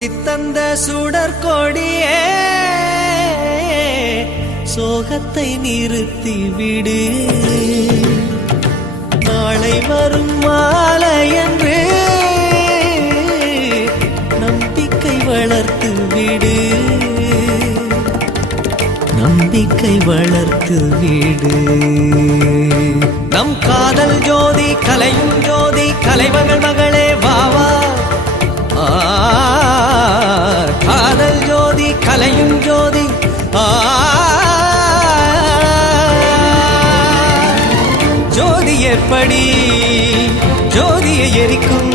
தந்த சுடற்கொடியே சோகத்தை நிறுத்தி விடு. நாளை வரும் மாலை என்று நம்பிக்கை வளர்த்து விடு. நம்பிக்கை வளர்த்து விடு. நம் காதல் ஜோதி கலையும் ஜோதி கலைமகள் மகளே வாவா. காதல் ஜோதி கலையும் ஜோதி ஜோதி எப்படி ஜோதியை எரிக்கும்